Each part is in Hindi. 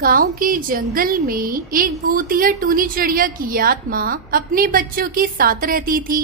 गांव के जंगल में एक भूतिया टूनी चिड़िया की आत्मा अपने बच्चों के साथ रहती थी।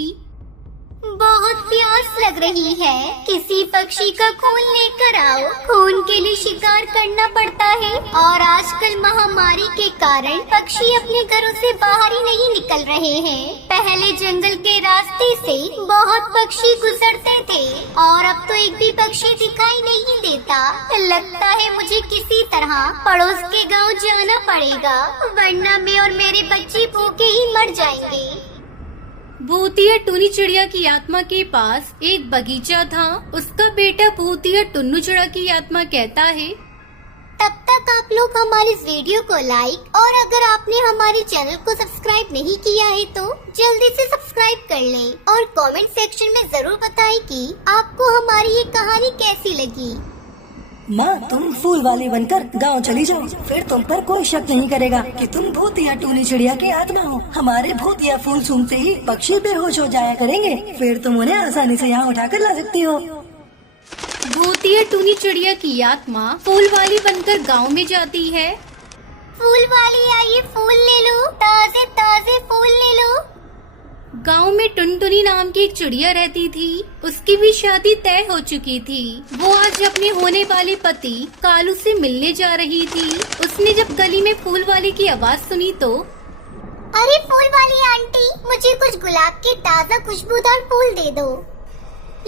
बहुत प्यास लग रही है, किसी पक्षी का खून लेकर आओ। खून के लिए शिकार करना पड़ता है और आजकल महामारी के कारण पक्षी अपने घरों से बाहर ही नहीं निकल रहे हैं। पहले जंगल के रास्ते से बहुत पक्षी गुजरते थे और अब तो एक भी पक्षी दिखाई नहीं देता। लगता है मुझे किसी तरह पड़ोस के गांव जाना पड़ेगा, वरना मैं और मेरे बच्चे भूखे ही मर जाएंगे। भूतिया टूनी चिड़िया की आत्मा के पास एक बगीचा था। उसका बेटा भूतिया टुन्नू चिड़िया की आत्मा कहता है, तब तक आप लोग हमारे इस वीडियो को लाइक और अगर आपने हमारे चैनल को सब्सक्राइब नहीं किया है तो जल्दी से सब्सक्राइब कर लें और कमेंट सेक्शन में जरूर बताएं कि आपको हमारी ये कहानी कैसी लगी। माँ, तुम फूल वाली बनकर गांव चली जाओ, फिर तुम पर कोई शक नहीं करेगा कि तुम भूतिया टूनी चिड़िया की आत्मा हो। हमारे भूतिया फूल सूंघते ही पक्षी बेहोश हो जाया करेंगे, फिर तुम उन्हें आसानी से यहाँ उठाकर ला सकती हो। भूतिया टूनी चिड़िया की आत्मा फूल वाली बनकर गांव में जाती है। फूल वाली आइए, फूल ले लो, ताजे ताजे फूल ले लो। गांव में टुनटुनी नाम की एक चिड़िया रहती थी। उसकी भी शादी तय हो चुकी थी। वो आज अपने होने वाले पति कालू से मिलने जा रही थी। उसने जब गली में फूल वाले की आवाज सुनी तो, अरे फूल वाली आंटी, मुझे कुछ गुलाब के ताजा खुशबूदार फूल दे दो।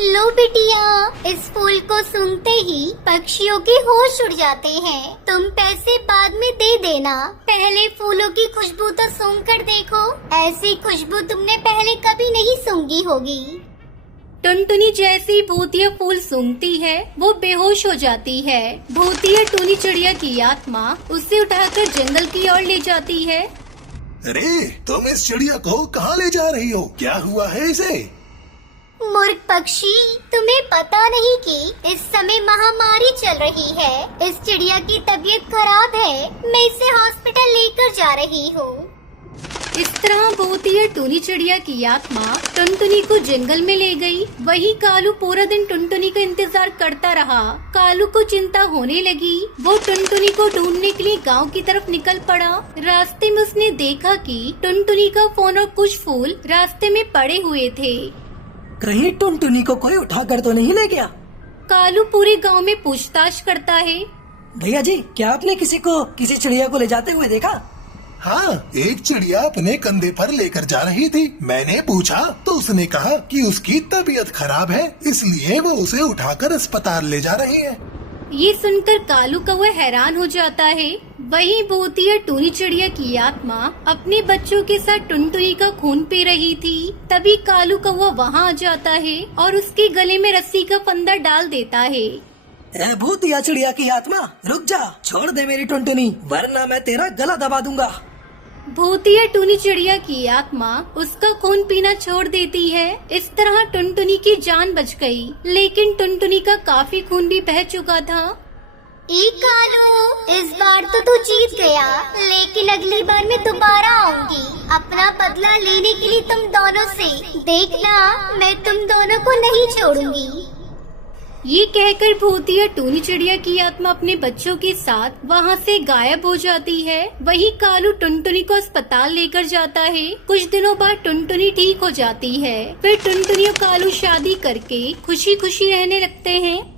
लो बिटिया, इस फूल को सूंघते ही पक्षियों के होश उड़ जाते हैं। तुम पैसे बाद में दे देना, पहले फूलों की खुशबू तो सूंघ कर देखो। ऐसी खुशबू तुमने पहले कभी नहीं सूंघी होगी। टुनटुनी जैसे ही भूतिया फूल सूंघती है वो बेहोश हो जाती है। भूतिया टूनी चिड़िया की आत्मा उसे उठाकर जंगल की ओर ले जाती है। अरे, तुम इस चिड़िया को कहाँ ले जा रही हो? क्या हुआ है इसे? मूर्ख पक्षी, तुम्हें पता नहीं कि इस समय महामारी चल रही है। इस चिड़िया की तबीयत खराब है, मैं इसे हॉस्पिटल लेकर जा रही हूँ। इस तरह भूतिया टूनी चिड़िया की आत्मा टुनटुनी को जंगल में ले गई। वहीं कालू पूरा दिन टुनटुनी का इंतजार करता रहा। कालू को चिंता होने लगी। वो टुनटुनी को ढूंढने के लिए गांव की तरफ निकल पड़ा। रास्ते में उसने देखा कि टुनटुनी का फोन और कुछ फूल रास्ते में पड़े हुए थे। कहीं टुनटुनी को कोई उठाकर तो नहीं ले गया? कालू पूरे गांव में पूछताछ करता है। भैया जी, क्या आपने किसी चिड़िया को ले जाते हुए देखा? हाँ, एक चिड़िया अपने कंधे पर लेकर जा रही थी। मैंने पूछा तो उसने कहा कि उसकी तबीयत खराब है, इसलिए वो उसे उठाकर अस्पताल ले जा रही है। ये सुनकर कालू कौवा हैरान हो जाता है। वहीं भूतिया टूनी चिड़िया की आत्मा अपने बच्चों के साथ टुनटुनी का खून पी रही थी। तभी कालू कौवा वहाँ आ जाता है और उसके गले में रस्सी का फंदा डाल देता है। ए भूतिया चिड़िया की आत्मा, रुक जा, छोड़ दे मेरी टुनटुनी, वरना मैं तेरा गला दबा दूंगा। भूतिया टूनी चिड़िया की आत्मा उसका खून पीना छोड़ देती है। इस तरह टुनटुनी की जान बच गई, लेकिन टुनटुनी का काफी खून भी बह चुका था। कालू, इस बार तो तू जीत गया, लेकिन अगली बार मैं दोबारा आऊंगी अपना बदला लेने के लिए तुम दोनों से। देखना, मैं तुम दोनों को नहीं छोड़ूंगी। ये कहकर भूतिया टूनी चिड़िया की आत्मा अपने बच्चों के साथ वहाँ से गायब हो जाती है। वहीं कालू टुनटुनी को अस्पताल लेकर जाता है। कुछ दिनों बाद टुनटुनी ठीक हो जाती है। फिर टुनटुनी और कालू शादी करके खुशी खुशी रहने लगते हैं।